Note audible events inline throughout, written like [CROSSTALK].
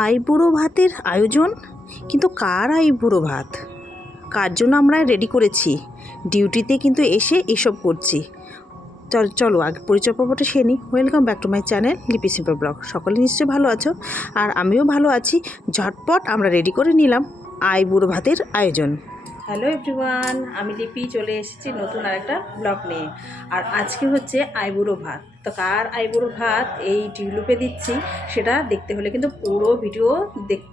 আইবুড়ো ভাতের আয়োজন? কিন্তু কার আইবুড়ো ভাত? কার জন্য আমরা রেডি করেছি? ডিউটিতে কিন্তু এসে এসব করছি। চল, চলো, আগে পরিচয় পর্বটা সে নিই। Welcome back to my channel Lipi simple vlog সকলে নিশ্চয়ই ভালো আছো, আর আমিও ভালো আছি। ঝটপট আমরা রেডি করে নিলাম আইবুড়ো ভাতের আয়োজন। হ্যালো এভরিওয়ান, আমি লিপি চলে এসেছি নতুন আরেকটা ব্লগ নিয়ে। আর আজকে হচ্ছে আইবুড়ো ভাত। তো কার আইবুড়ো ভাত এই টিউলিপে দিচ্ছি, সেটা দেখতে হলে কিন্তু পুরো ভিডিও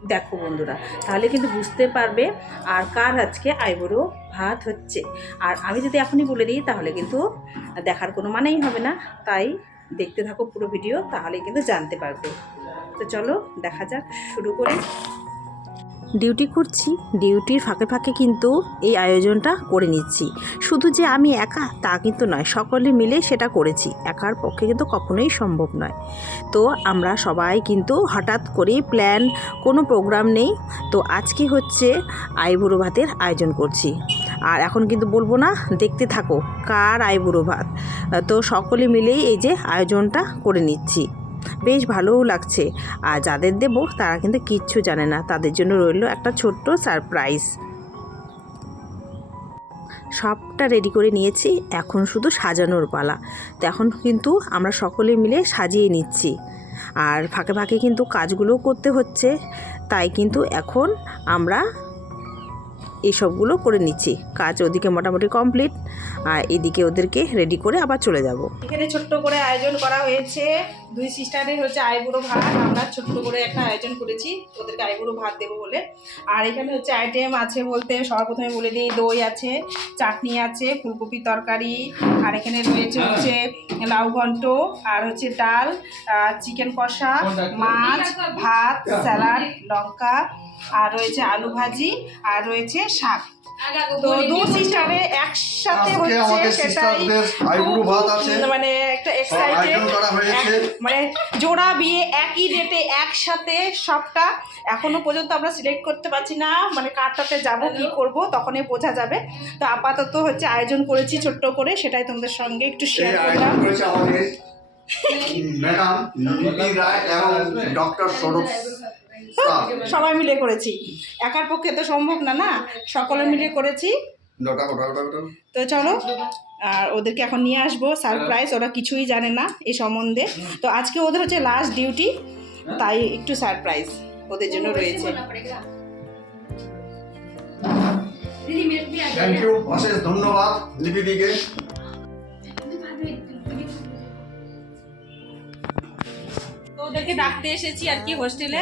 দেখ- বন্ধুরা। তাহলে কিন্তু বুঝতে পারবে আর কার আজকে আইবুড়ো ভাত হচ্ছে। আর আমি যদি এখনই বলে দিই, তাহলে কিন্তু দেখার কোনো মানেই হবে না। তাই দেখতে থাকো পুরো ভিডিও তাহলে কিন্তু জানতে পারবে। তো চলো দেখা যাক, শুরু করি। ডিউটি করছি, ডিউটির ফাঁকে ফাঁকে কিন্তু এই আয়োজনটা করে নিচ্ছি। শুধু যে আমি একা তা কিন্তু নয়, সকলে মিলে সেটা করেছি। একার পক্ষে কিন্তু কখনোই সম্ভব নয়। তো আমরা সবাই কিন্তু হঠাৎ করে প্ল্যান, কোনো প্রোগ্রাম নেই। তো আজকে হচ্ছে আইবুড়ো ভাতের আয়োজন করছি। আর এখন কিন্তু বলব না, দেখতে থাকো কার আইবুড়ো ভাত। তো সকলে মিলেই এই যে আয়োজনটা করে নিচ্ছি। বেশ ভালোও লাগছে। আর যাদের দেব, তারা কিন্তু কিচ্ছু জানে না। তাদের জন্য রইল একটা ছোট্ট সারপ্রাইজ। সবটা রেডি করে নিয়েছি, এখন শুধু সাজানোর পালা। তো এখন কিন্তু আমরা সকলে মিলে সাজিয়ে নিচ্ছি। আর ফাঁকে ফাঁকে কিন্তু কাজগুলোও করতে হচ্ছে। তাই কিন্তু এখন আমরা এইসবগুলো করে নিচ্ছি। কাজ ওদিকে মোটামুটি কমপ্লিট। আর এদিকে ওদেরকে রেডি করে আবার চলে যাব। এখানে ছোট্ট করে আয়োজন করা হয়েছে। দুই সিস্টারের হচ্ছে আইবুড়ো ভাত। আমরা ছোট্ট করে একটা আয়োজন করেছি। ওদেরকে আইবুড়ো ভাত দেবো বলে। আর এখানে হচ্ছে আইটেম আছে বলতে, সবার প্রথমে বলে দিই, দই আছে, চাটনি আছে, ফুলকপি তরকারি। আর এখানে রয়েছে হচ্ছে লাউ ঘন্ট, আর হচ্ছে ডাল চিকেন কষা, মাছ, ভাত, স্যালাড, লঙ্কা, আর রয়েছে আলু ভাজি, আর রয়েছে শাক। তো দু সিস্টারে একসাথে আজকে হচ্ছে সেটাই সিস্টারদের আইবুড়ো ভাত আছে। খুব মানে একটা এক্সাইটেড মানে জোড়া বিয়ে একই ডেটে একসাথে সবটা এখনও পর্যন্ত আমরা সিলেক্ট করতে পারছি না। মানে কারটাতে যাব কি করব তখনই বোঝা যাবে। তো আপাতত হচ্ছে আয়োজন করেছি ছোট্ট করে সেটাই তোমাদের সঙ্গে একটু শেয়ার করলাম। ম্যাডাম রায় এবং ডক্টর সৌরভ সবাই মিলে করেছি। একার পক্ষে তো সম্ভব না না? সকলে মিলে করেছি। তো চলো আর ওদেরকে এখন নিয়ে আসব। সারপ্রাইজ ওরা কিছুই জানে না এই সম্বন্ধে। তো আজকে ওদের হচ্ছে লাস্ট ডিউটি তাই একটু সারপ্রাইজ ওদের জন্য রয়েছে। থ্যাংক ইউ অশেষ ধন্যবাদ লিপি তো ওদেরকে ডাকতে এসেছি আর কি হোস্টেলে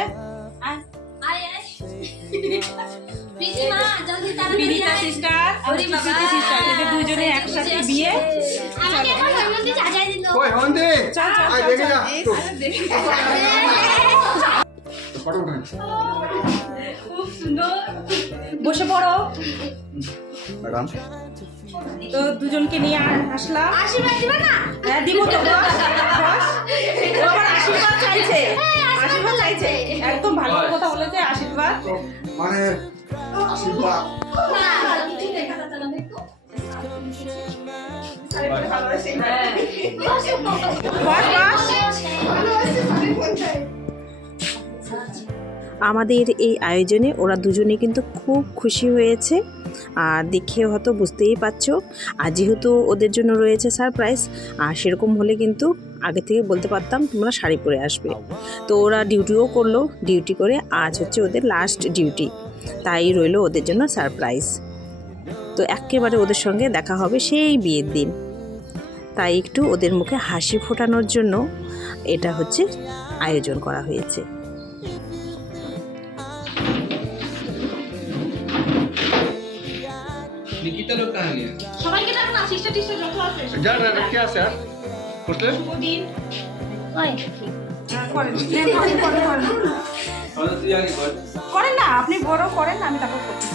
[LAUGHS] বিনিতা সিস্টার আর ওরে সিস্টার এদের দুজনে একসাথে বিয়ে। হন্দি চল চল দেখে যা। বসে পড়ো। ম্যাডাম। তো দুজনকে নিয়ে আসলাম। হ্যাঁ দিব তো বস। বস। আবার আশীর্বাদ চাইছে। আশীর্বাদ চাইছে। একদম ভালো কথা বলেছে আশীর্বাদ। মানে আশীর্বাদ আমাদের এই আয়োজনে ওরা দুজনে কিন্তু খুব খুশি হয়েছে। আর দেখে হয়তো বুঝতেই পারছ। আর যেহেতু ওদের জন্য রয়েছে সারপ্রাইজ আর সেরকম হলে কিন্তু আগে থেকে বলতে পারতাম তোমরা শাড়ি পরে আসবে। তো ওরা ডিউটিও করল ডিউটি করে আজ হচ্ছে ওদের লাস্ট ডিউটি তাই রইলো ওদের জন্য সারপ্রাইজ তো একেবারে ওদের সঙ্গে দেখা হবে সেই বিয়ের দিন তাই একটু ওদের মুখে হাসি ফোটানোর জন্য এটা হচ্ছে আয়োজন করা হয়েছে निकिता लोग कहाँ गए সবাইকে ডাক না সিস্টার টিস্টার যত আছে যা না क्या আছে হোস্টেল শুভদিন করেন और तो आगे बढ़ করেন না আপনি বড় করেন আমি তারপর করছি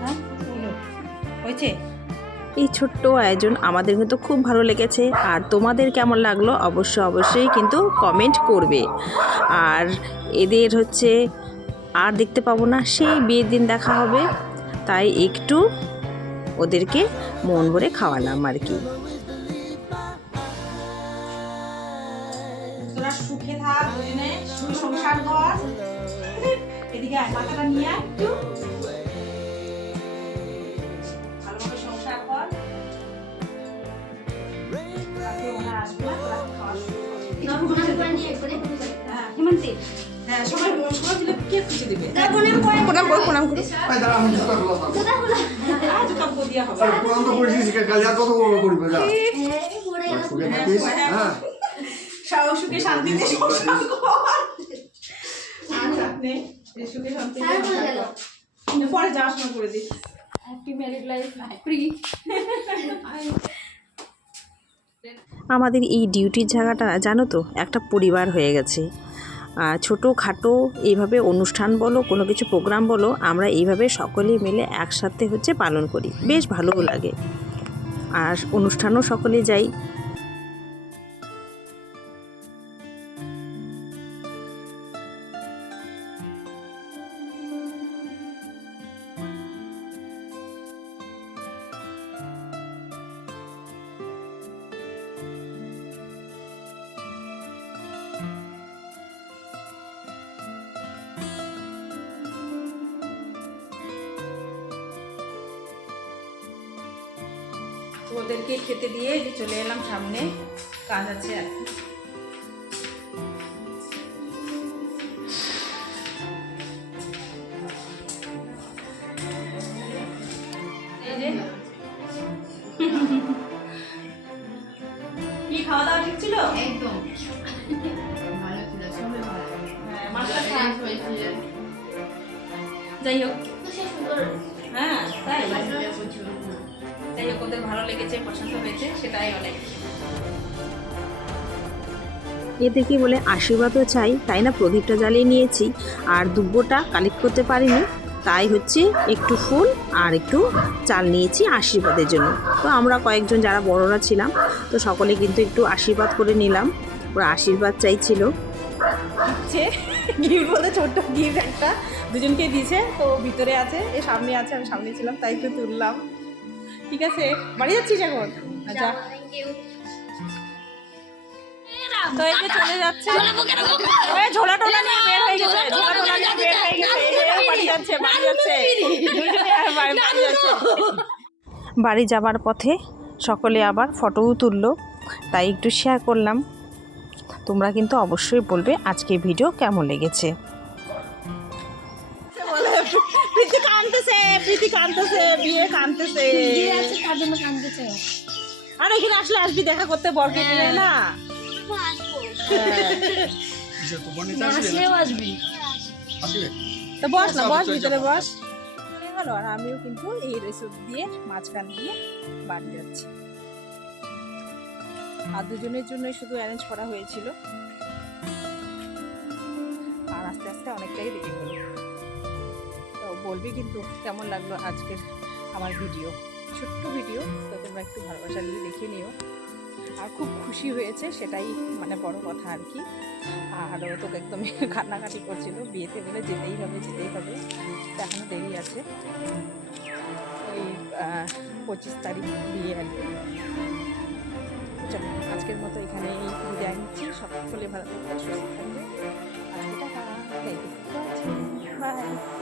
হ্যাঁ বলো হয়েছে? এই ছোট্ট আয়োজন আমাদের কিন্তু খুব ভালো লেগেছে। আর তোমাদের কেমন লাগল? অবশ্য অবশ্যই কিন্তু কমেন্ট করবে। আর এদের হচ্ছে আর দেখতে পাবো না, সেই বিয়ের দিন দেখা হবে। তাই একটু ওদেরকে মন ভরে খাওয়ালাম আর কি। এদিকে আয় মাথাটা নিয়ে একটু। ভালোভাবে সংসার কর। রাতে ওরা আসবে না, তোরা খাওয়া শুরু কর। হ্যাঁ, হ্যাঁ সবাই সবাই মিলে কে খুঁজে দেবে? প্রণাম করো প্রণাম করো। এই দাঁড়া আমি জুতা খোলা থাকব আজ জুতা পরিয়ে দিয়া হবে। আরে তো পরিচিস কাল যা কত বড় করবে যা। সুখে থাকিস হ্যাঁ সুখে শান্তিতে সংসার কর। নে এই সুখে শান্তিতে সংসার কর। পরে যাওয়ার সময় করে দিস আমাদের এই ডিউটির জায়গাটা জানো তো একটা পরিবার হয়ে গেছে। ছোটো খাটো এইভাবে অনুষ্ঠান বলো কোনো কিছু প্রোগ্রাম বলো আমরা এইভাবে সকলে মিলে একসাথে হচ্ছে পালন করি। বেশ ভালোও লাগে। আর অনুষ্ঠানও সকলে যাই। ওদেরকে খেতে দিয়ে যে চলে এলাম সামনে। কাজ আছে আর কি। [LAUGHS] কি খাওয়া দাওয়া ঠিক ছিল? একদম। ভালো ছিল সবাই ভালো হ্যাঁ, মাছটা যাই হোক। হ্যাঁ তাই। যাই হোক ওদের ভালো লেগেছে পছন্দ হয়েছে সেটাই অনেক। এতে কি বলে আশীর্বাদও চাই তাই না? প্রদীপটা জ্বালিয়ে নিয়েছি। আর দুব্বটা কালেক্ট করতে পারিনি তাই হচ্ছে একটু ফুল আর একটু চাল নিয়েছি আশীর্বাদের জন্য। তো আমরা কয়েকজন যারা বড়রা ছিলাম তো সকলে কিন্তু একটু আশীর্বাদ করে নিলাম। ওরা আশীর্বাদ চাইছিল। গিফট ছোট্ট গিফট একটা দুজনকে দিয়েছে তো ভিতরে আছে এ সামনে আছে আমি সামনে ছিলাম তাই তো তুললাম। ঠিক আছে? বাড়ি যাচ্ছিস এখন? আচ্ছা। তো এই যে চলে যাচ্ছে। ঝোলা টোলা নিয়ে বের হয়ে গেছে। ঝোলা টোলা নিয়ে বের হয়ে গেছে। বাড়ি যাচ্ছে বাড়ি যাচ্ছে। দুজনে আর বাড়ি। বাড়ি যাচ্ছে। বাড়ি যাবার পথে সকলে আবার ফটোও তুললো। তাই একটু শেয়ার করলাম। তোমরা কিন্তু অবশ্যই বলবে আজকে ভিডিও কেমন লেগেছে। প্রীতি কানতেছে বিয়ে কানতেছে আর এখানে আসলে আসবি দেখা করতে বরকে না? তো বস না বস ভিতরে বস। গেল আর আমিও কিন্তু এই রেসিপি দিয়ে মাঝখান দিয়ে বাড়ি যাচ্ছি। আর দুজনের জন্যই শুধু অ্যারেঞ্জ করা হয়েছিল। বলবি কিন্তু কেমন লাগল আজকের আমার ভিডিও ছোট্ট ভিডিও তো তোমরা একটু ভালোবাসা দিয়ে দেখে নিও। আর খুব খুশি হয়েছে, সেটাই মানে বড় কথা আর কি। আর তোকে একদম [LAUGHS] কান্নাকাটি করছিল, বিয়েতে বলে যেতেই হবে যেতেই হবে। এখনও দেরি আছে। ওই পঁচিশ তারিখ বিয়ে আর কি। চলো, আজকের মতো এখানে বিদায় নিচ্ছি। সকলে ভালো থাকবে, সুস্থ থাকবে। আজকে টাকা বাই